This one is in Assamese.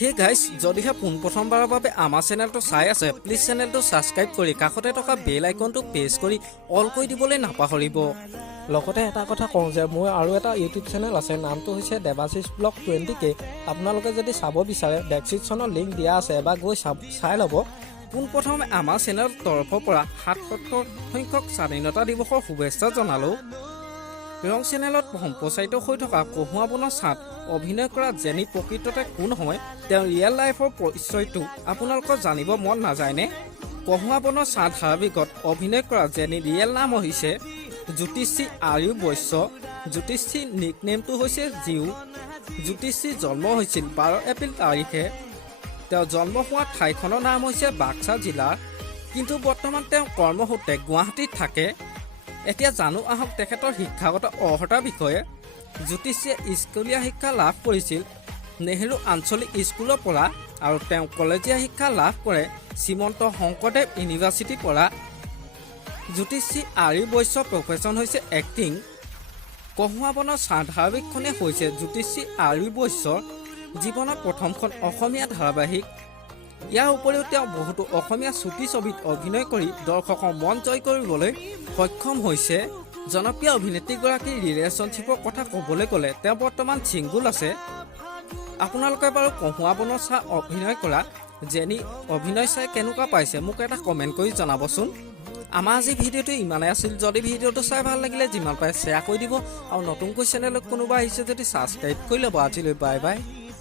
হে গাইজ, যদিহে পোনপ্ৰথমবাৰৰ বাবে আমাৰ চেনেলটো চাই আছে, প্লিজ চেনেলটো ছাবস্ক্ৰাইব কৰি কাষতে থকা বেল আইকনটো প্ৰেছ কৰি অল কৰি দিবলৈ নাপাহৰিব। লগতে এটা কথা কওঁ যে মোৰ আৰু এটা ইউটিউব চেনেল আছে, নামটো হৈছে দেৱাশিষ ব্লগ 20K। আপোনালোকে যদি চাব বিচাৰে ডেছক্ৰিপশ্যনৰ লিংক দিয়া আছে, এবাৰ গৈ চাই ল'ব। পোনপ্ৰথমে আমাৰ চেনেলৰ তৰফৰ পৰা ৭৭ সংখ্যক স্বাধীনতা দিৱসৰ শুভেচ্ছা জনালোঁ। ৰং চেনেলত সম্প্ৰচাৰিত হৈ থকা কহুৱা বনৰ ছাঁত অভিনয় কৰা জেনি প্ৰকৃততে কোন হয়, তেওঁৰ ৰিয়েল লাইফৰ পৰিচয়টো আপোনালোকৰ জানিব মন নাযায়নে? কহুৱা বনৰ ছাঁত ধাৰাবাহিকত অভিনয় কৰা জেনিৰ ৰিয়েল নাম হৈছে জ্যোতিষী আয়ু বৈশ্য। জ্যোতিষীৰ নিকনেমটো হৈছে জিউ। জ্যোতিষীৰ জন্ম হৈছিল 12 এপ্ৰিল তাৰিখে। তেওঁ জন্ম হোৱা ঠাইখনৰ নাম হৈছে বাক্সা জিলা, কিন্তু বৰ্তমান তেওঁ কৰ্মসূত্ৰে গুৱাহাটীত থাকে। এতিয়া জানো আহক তেখেতৰ শিক্ষাগত অৰ্হতাৰ বিষয়ে। জ্যোতিষীয়ে স্কুলীয়া শিক্ষা লাভ কৰিছিল নেহেৰু আঞ্চলিক স্কুলৰ পৰা আৰু তেওঁ কলেজীয়া শিক্ষা লাভ কৰে শ্ৰীমন্ত শংকৰদেৱ ইউনিভাৰ্চিটিৰ পৰা। জ্যোতিষী আয়ু বৈশ্য প্ৰফেশ্যন হৈছে এক্টিং। কহুৱা বনৰ ছাঁত ধাৰাবাহিকখনে হৈছে জ্যোতিষী আয়ু বৈশ্যৰ জীৱনৰ প্ৰথমখন অসমীয়া ধাৰাবাহিক। ইয়াৰ উপৰিও তেওঁ বহুতো অসমীয়া চুটি ছবিত অভিনয় কৰি দৰ্শকৰ মন জয় কৰিবলৈ সক্ষম হৈছে। জনপ্ৰিয় অভিনেত্ৰীগৰাকীৰ ৰিলেশ্যনশ্বিপৰ কথা ক'বলৈ গ'লে তেওঁ বৰ্তমান ছিংগুল আছে। আপোনালোকে বাৰু কহুৱা বনৰ ছাঁত অভিনয় কৰা জেনি অভিনয় চাই কেনেকুৱা পাইছে মোক এটা কমেণ্ট কৰি জনাবচোন। আমাৰ আজি ভিডিঅ'টো ইমানেই আছিল। যদি ভিডিঅ'টো চাই ভাল লাগিলে যিমান পাৰে শ্বেয়াৰ কৰি দিব আৰু নতুনকৈ চেনেলত কোনোবা আহিছে যদি ছাবস্ক্ৰাইব কৰি ল'ব। আজিলৈ বাই বাই।